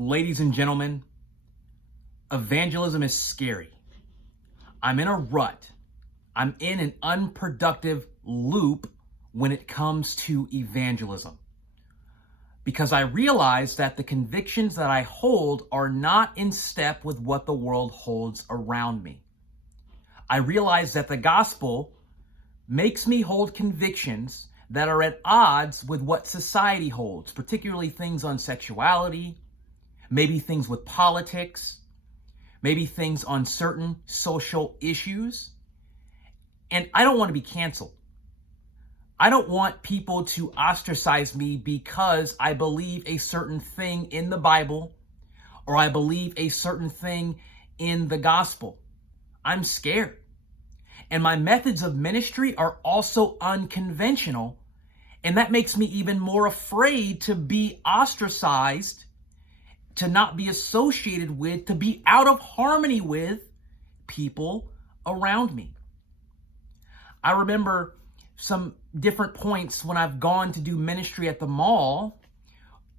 Ladies and gentlemen, evangelism is scary. I'm in a rut. I'm in an unproductive loop when it comes to evangelism. Because I realize that the convictions that I hold are not in step with what the world holds around me. I realize that the gospel makes me hold convictions that are at odds with what society holds, particularly things on sexuality, maybe things with politics, maybe things on certain social issues. And I don't want to be canceled. I don't want people to ostracize me because I believe a certain thing in the Bible or I believe a certain thing in the gospel. I'm scared. And my methods of ministry are also unconventional. And that makes me even more afraid to be ostracized, to not be associated with, to be out of harmony with people around me. I remember some different points when I've gone to do ministry at the mall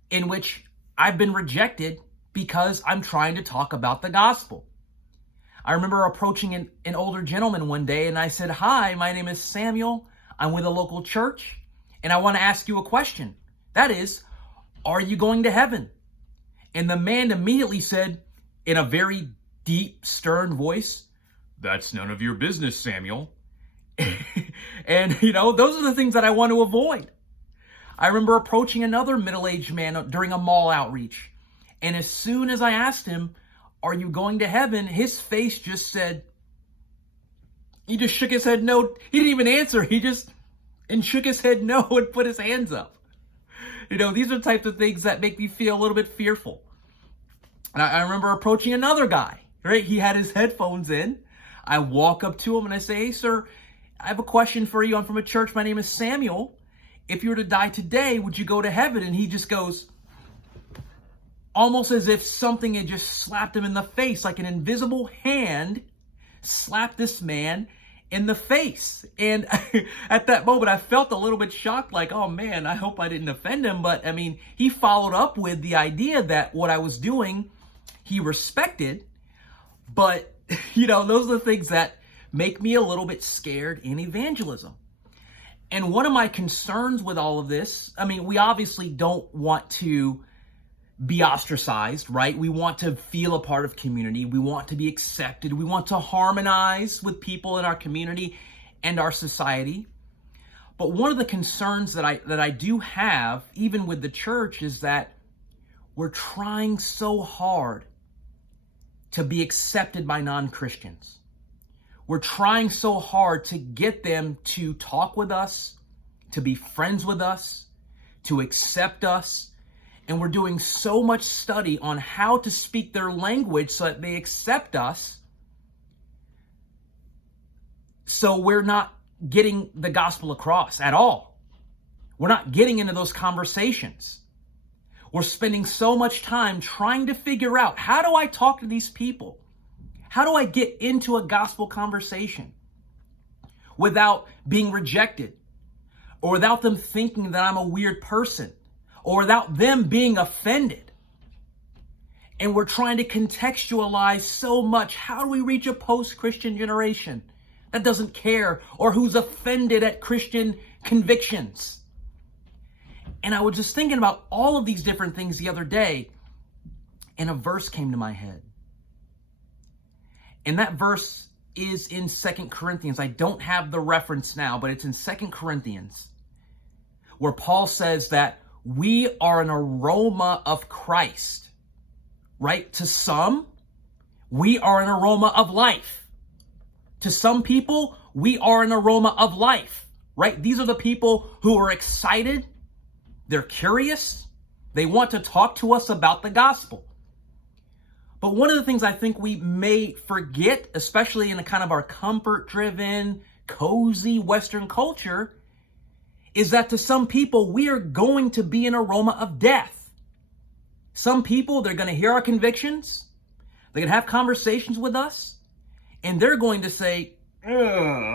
in which I've been rejected because I'm trying to talk about the gospel. I remember approaching an older gentleman one day and I said, "Hi, my name is Samuel. I'm with a local church and I want to ask you a question. That is, are you going to heaven?" And the man immediately said in a very deep, stern voice, "That's none of your business, Samuel." And, those are the things that I want to avoid. I remember approaching another middle-aged man during a mall outreach. And as soon as I asked him, "Are you going to heaven?" his face just said, he just shook his head no. He didn't even answer. He just shook his head no and put his hands up. These are the types of things that make me feel a little bit fearful. And I remember approaching another guy, right? He had his headphones in. I walk up to him and I say, "Hey, sir, I have a question for you. I'm from a church. My name is Samuel. If you were to die today, would you go to heaven?" And he just goes, almost as if something had just slapped him in the face, like an invisible hand slapped this man in the face. And at that moment, I felt a little bit shocked, like, oh man, I hope I didn't offend him. But he followed up with the idea that what I was doing, he respected. But, those are the things that make me a little bit scared in evangelism. And one of my concerns with all of this, we obviously don't want to be ostracized, right? We want to feel a part of community. We want to be accepted. We want to harmonize with people in our community and our society. But one of the concerns that I do have, even with the church, is that we're trying so hard to be accepted by non-Christians. We're trying so hard to get them to talk with us, to be friends with us, to accept us. And we're doing so much study on how to speak their language so that they accept us. So we're not getting the gospel across at all. We're not getting into those conversations. We're spending so much time trying to figure out, how do I talk to these people? How do I get into a gospel conversation without being rejected, or without them thinking that I'm a weird person, or without them being offended? And we're trying to contextualize so much. How do we reach a post-Christian generation that doesn't care or who's offended at Christian convictions? And I was just thinking about all of these different things the other day, and a verse came to my head. And that verse is in 2 Corinthians. I don't have the reference now, but it's in 2 Corinthians, where Paul says that we are an aroma of Christ, right? To some, we are an aroma of life. To some people, we are an aroma of life, right? These are the people who are excited. They're curious. They want to talk to us about the gospel. But one of the things I think we may forget, especially in a kind of our comfort-driven, cozy Western culture, is that to some people, we are going to be an aroma of death. Some people, they're going to hear our convictions. They're going to have conversations with us. And they're going to say, I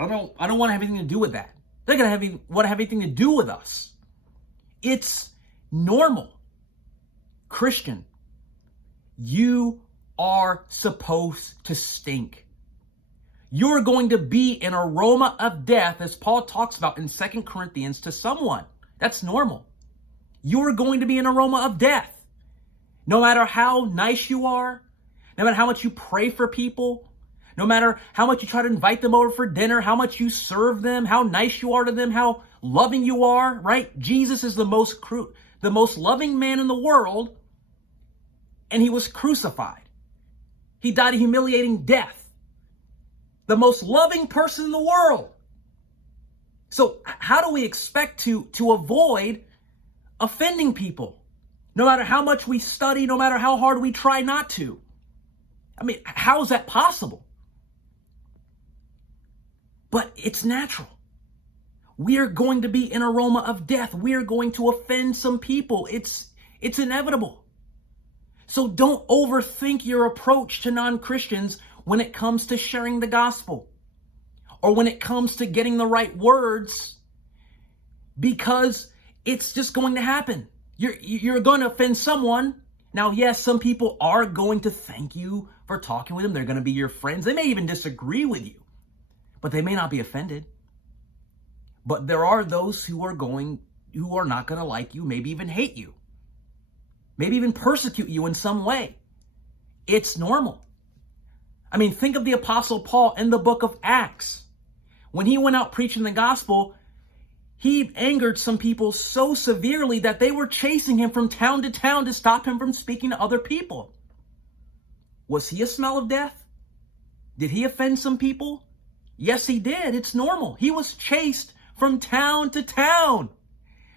don't want to have anything to do with that. They're going to want to have anything to do with us. It's normal, Christian, You are supposed to stink. You're going to be an aroma of death, as Paul talks about in 2 Corinthians, to someone. That's normal. You're going to be an aroma of death. No matter how nice you are, no matter how much you pray for people, no matter how much you try to invite them over for dinner, how much you serve them, how nice you are to them, how loving you are, right? Jesus is the most loving man in the world, and he was crucified. He died a humiliating death. The most loving person in the world. So how do we expect to avoid offending people? No matter how much we study, no matter how hard we try not to. I mean, how is that possible? But it's natural. We are going to be an aroma of death. We are going to offend some people. It's inevitable. So don't overthink your approach to non-Christians when it comes to sharing the gospel or when it comes to getting the right words, because it's just going to happen. You're going to offend someone. Now, yes, some people are going to thank you for talking with them. They're going to be your friends. They may even disagree with you, but they may not be offended. But there are those who are not going to like you, maybe even hate you, maybe even persecute you in some way. It's normal. I mean, think of the Apostle Paul in the book of Acts. When he went out preaching the gospel, he angered some people so severely that they were chasing him from town to town to stop him from speaking to other people. Was he a smell of death? Did he offend some people? Yes, he did. It's normal. He was chased from town to town.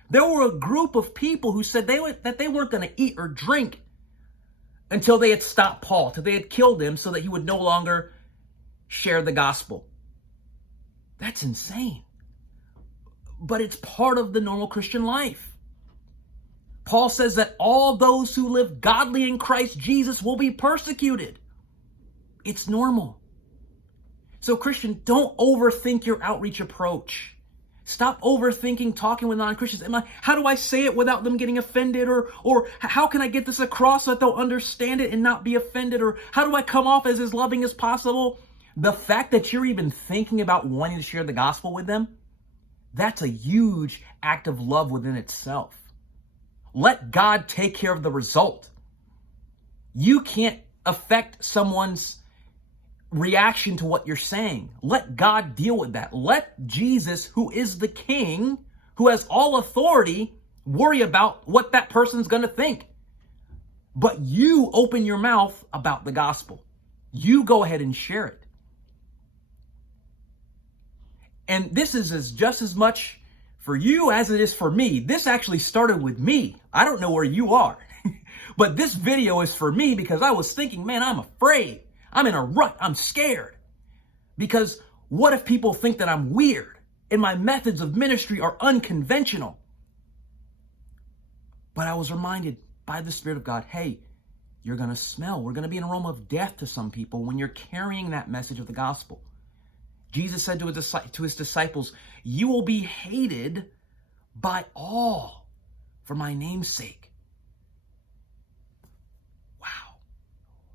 There were a group of people who said that they weren't going to eat or drink until they had stopped Paul, till they had killed him so that he would no longer share the gospel. That's insane. But it's part of the normal Christian life. Paul says that all those who live godly in Christ Jesus will be persecuted. It's normal. So Christian, don't overthink your outreach approach. Stop overthinking talking with non-Christians. How do I say it without them getting offended? Or how can I get this across so that they'll understand it and not be offended? Or how do I come off as loving as possible? The fact that you're even thinking about wanting to share the gospel with them, that's a huge act of love within itself. Let God take care of the result. You can't affect someone's reaction to what you're saying. Let God deal with that. Let Jesus, who is the King, who has all authority, worry about what that person's going to think. But you open your mouth about the gospel. You go ahead and share it. And this is just as much for you as it is for me. This actually started with me. I don't know where you are, but this video is for me because I was thinking, man, I'm afraid. I'm in a rut. I'm scared. Because what if people think that I'm weird and my methods of ministry are unconventional? But I was reminded by the Spirit of God, hey, you're going to smell. We're going to be an aroma of death to some people when you're carrying that message of the gospel. Jesus said to his disciples, you will be hated by all for my name's sake. Wow.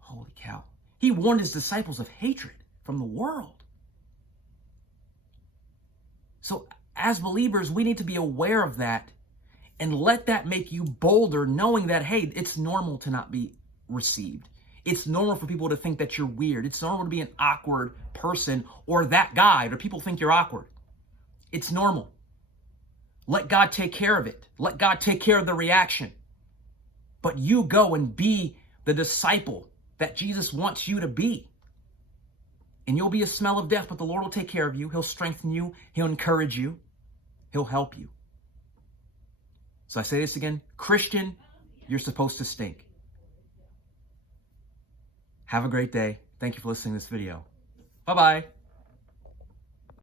Holy cow. He warned his disciples of hatred from the world. So as believers, we need to be aware of that and let that make you bolder, knowing that, hey, it's normal to not be received. It's normal for people to think that you're weird. It's normal to be an awkward person or that guy, or people think you're awkward. It's normal. Let God take care of it. Let God take care of the reaction. But you go and be the disciple that Jesus wants you to be. And you'll be a smell of death, but the Lord will take care of you. He'll strengthen you. He'll encourage you. He'll help you. So I say this again, Christian, you're supposed to stink. Have a great day. Thank you for listening to this video. Bye-bye.